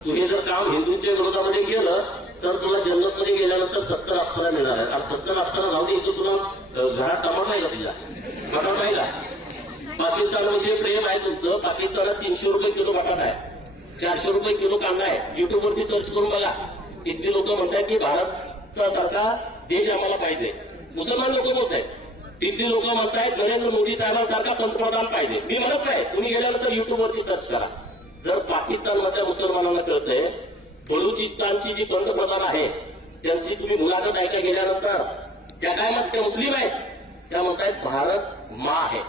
तू हे जर काम हिंदूंच्या विरोधामध्ये केलं तर तुला जन्नतमध्ये गेल्यानंतर 70 अप्सरा मिळणार आहेत. आणि 70 अप्सरा राहू दे, इथं तुला घरात टमाट नाही का तुझ्या? बटाटा नाही का? पाकिस्तानविषयी प्रेम आहे तुमचं. पाकिस्तानात 300 रुपये किलो बटाटा आहे, 400 रुपये किलो कांदा आहे. युट्यूबवरती सर्च करून बघा. तिथली लोक म्हणतात की भारतासारखा देश आम्हाला पाहिजे. मुसलमान लोक बोलत आहेत. तिथली लोक म्हणतायत नरेंद्र मोदी साहेबांसारखा पंतप्रधान पाहिजे. मी म्हणत नाही, तुम्ही गेल्यानंतर युट्यूबवरती सर्च करा. जर पाकिस्तानमधल्या मुसलमानांना कळतंय बलुचिस्तानची जी पंतप्रधान आहे त्यांची तुम्ही मुलाखत ऐका गेल्यानंतर त्या काय म्हणतात? मुस्लिम आहेत. त्या म्हणतायत भारत माँ आहे.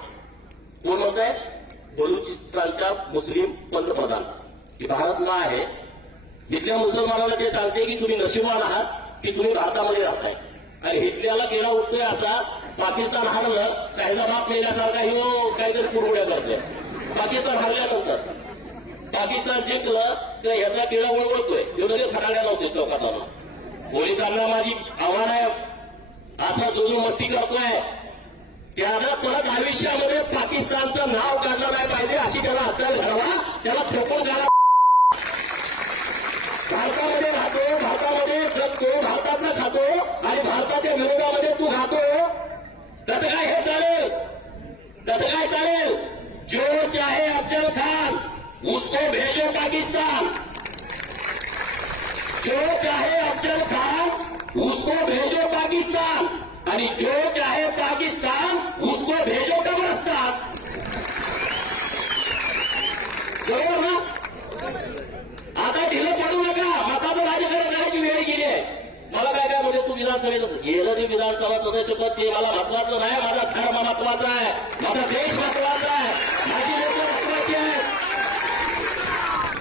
कोण म्हणतायत? बलुचिस्तानच्या मुस्लिम पंतप्रधान की भारत माँ आहे. इथल्या मुसलमानाला ते सांगते की तुम्ही नशिबवान आहात की तुम्ही भारतामध्ये राहताय. आणि इथल्याला केला उठतोय असा पाकिस्तान हरलं काहीचा बाप मेल्यासारखा ह्यो काहीतरी कुरवड्या करतोय. पाकिस्तान हरल्यानंतर पाकिस्तान जिंकलं तर ह्याचा किडा ओळखतोय. एवढे फटाक्या लावतोय चौकात लावून. पोलिसांना माझी आव्हान आहे, असा जो मस्ती करतोय त्याला परत आयुष्यामध्ये पाकिस्तानचं नाव काढलं नाही पाहिजे अशी त्याला अक्कल घडवा. त्याला फेकून घाला. भारतामध्ये राहतो, भारतामध्ये जगतो, भारतातलं खातो आणि भारताच्या विरोधामध्ये तू राहतो. कसं काय हे चालेल? कसं काय चालेल? जो चाहे अफजल खान उसको भेजो पाकिस्तान. जो चाहे अफजल खान उसको भेजो पाकिस्तान आणि जो चाहे पाकिस्तान उसको भेजो कब्रिस्तान. बरोबर ना? आता ढिलं पडू नका. मताचं राजकारण करायची वेळ गेली आहे. मला काय काय म्हणजे तू विधानसभेत गेलं ते विधानसभा सदस्य पद ते मला महत्वाचं नाही. माझा धर्म महत्वाचा आहे, माझा देश महत्वाचा आहे, माझी लोक महत्वाची आहेत.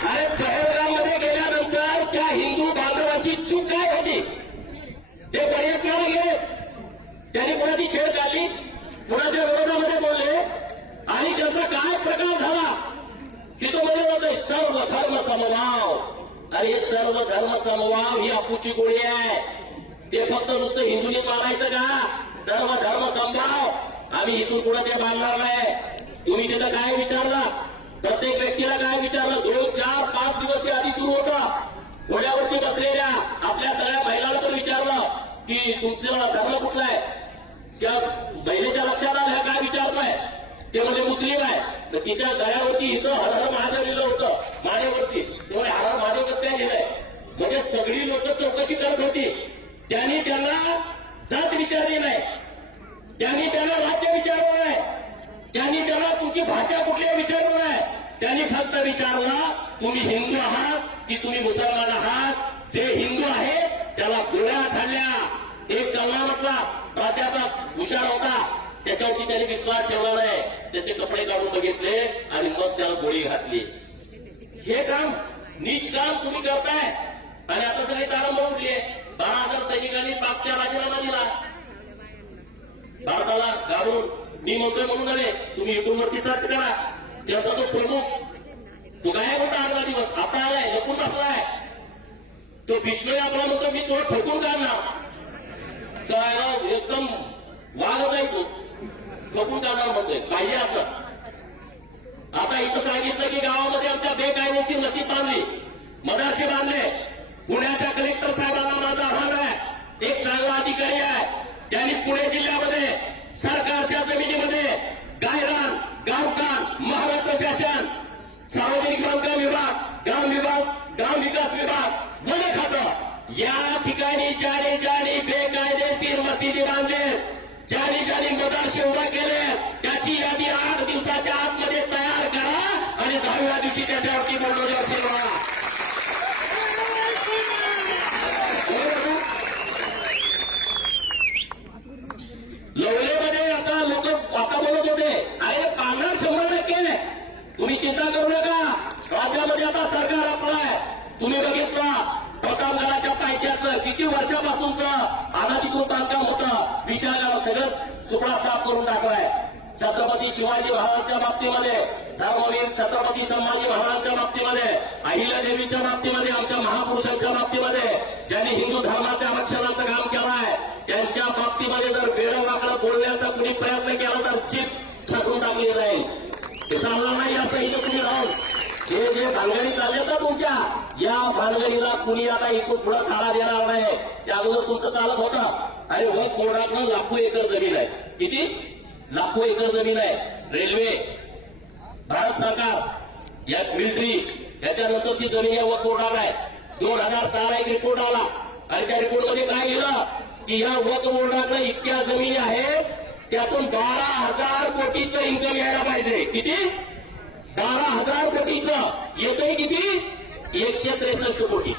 अरे पहलगाममध्ये गेल्यानंतर त्या हिंदू बांधवांची चूक काय होती? ते पर्यटनाला गेले, त्यांनी कुणाची छेड काढली, कुणाच्या विरोधामध्ये बोलले आणि त्यांचा काय प्रकार झाला की तो म्हणत होते सर्व धर्म समभाव. अरे सर्व धर्म समभाव ही अपूची गोळी आहे. ते फक्त नुसतं हिंदूंनी मानायचं का? सर्व धर्म समभाव आम्ही इथून पुढे ते मानणार नाही. तुम्ही तिथं काय विचारलं? प्रत्येक व्यक्तीला काय विचारलं? 2, 4, 5 दिवस आधी सुरू होतं. घोड्यावरती बसलेल्या आपल्या सगळ्या महिलांना पण विचारलं की तुमचा धर्म कुठला आहे? त्या महिलेच्या लक्षात आलं काय विचारतोय? ते म्हणजे मुस्लिम आहे. तर तिच्या गळ्यावरती इथं हर हर महादेव लिहिलं होतं, मानेवरती. त्यामुळे हर हर महादेव कसं काय लिहिलंय? म्हणजे सगळी लोक चौकशी करत होती. त्यांनी त्यांना जात विचारली नाही, त्यांनी त्यांना राज्य विचारलं नाही, त्यांनी त्यांना तुमची भाषा कुठली आहे विचारलं नाही. त्यांनी फक्त विचारलं तुम्ही हिंदू आहात की तुम्ही मुसलमान आहात. जे हिंदू आहेत त्याला गोळ्या झाडल्या. एक कल्ला म्हटला प्राध्यापक हुशार होता, त्याच्यावरती त्यांनी विश्वास ठेवला नाही. त्याचे कपडे काढून बघितले आणि मग त्याला गोळी घातली. हे काम नीच काम तुम्ही करताय. आणि आता सगळी तारंबळ उडली आहे. 12,000 सैनिकांनी पाकच्या राजीनामा दिला. भारताला घाबरून मी म्हणतोय म्हणून नव्हे, तुम्ही युट्यूबवरती सर्च करा. त्याचा तो प्रमुख तो गायब होता 18 दिवस, आता आलाय लपून बसलाय. तो विष्णू आपला म्हणतो मी तुला ठोकून काढणार. काय एकदम वाघ नाही तो, ठोकून काढणार म्हणतोय पाहिजे असं. आता इथं सांगितलं की गावामध्ये आमच्या बेकायदेशीर लसी बांधली, मदरसे बांधले. पुण्याच्या कलेक्टर साहेबांना माझं आव्हान आहे, एक चांगला अधिकारी आहे, त्यांनी पुणे जिल्ह्यामध्ये सरकारच्या जमिनीमध्ये गायरान, गावठाण, महाराज प्रशासन, सार्वजनिक बांधकाम विभाग, ग्राम विकास विभाग, वन खातं या ठिकाणी ज्याने बेकायदेशीर मशिदी बांधले, ज्याने मदरसे उभा केले त्याची यादी 8 दिवसाच्या आतमध्ये तयार करा आणि 10व्या दिवशी त्याच्यावरती बुलडोजर फिरवा. लवलेमध्ये आता लोक आता बोलत होते अरे पाळणार 100%. तुम्ही चिंता करू नका. राज्यामध्ये आता सरकार आपलं आहे. तुम्ही बघितलं प्रतापगडाच्या पायथ्याचं किती वर्षापासूनचं अनाधिकृत बांधकाम होतं. विशाळगड सगळं सुपडा साफ करून टाकलाय. छत्रपती शिवाजी महाराजांच्या बाबतीमध्ये, धर्मवीर छत्रपती संभाजी महाराजांच्या बाबतीमध्ये, अहिल्यादेवीच्या बाबतीमध्ये, आमच्या महापुरुषांच्या बाबतीमध्ये ज्यांनी हिंदू धर्माच्या रक्षणाचं काम केलं आहे त्यांच्या बाबतीमध्ये जर वेळं वाकडं बोलण्याचा कुणी प्रयत्न केला तर जीभ छाटून टाकली जाईल. ते चालणार नाही असं इथं तुम्ही राहून हे जे भानगडी चालल्यात ना तुमच्या, या भानगडीला कुणी आता इथून पुढे थारा देणार नाही. त्या अगोदर तुमचं चालत होतं. अरे वक्फ बोर्डाकडे लाखो एकर जमीन आहे. किती? लाखो एकर जमीन आहे. रेल्वे, भारत सरकार, या मिलिटरी, याच्यानंतरची जमीन या वक्फ बोर्डाकडे आहे. 2006 एक रिपोर्ट आला आणि त्या रिपोर्टमध्ये काय लिहिलं की या वक्फ बोर्डाकडे इतक्या जमिनी आहेत, त्यातून 12,000 कोटीचं इन्कम यायला पाहिजे. किती? 12,000 कोटीचं. येतंय किती? 163 कोटी.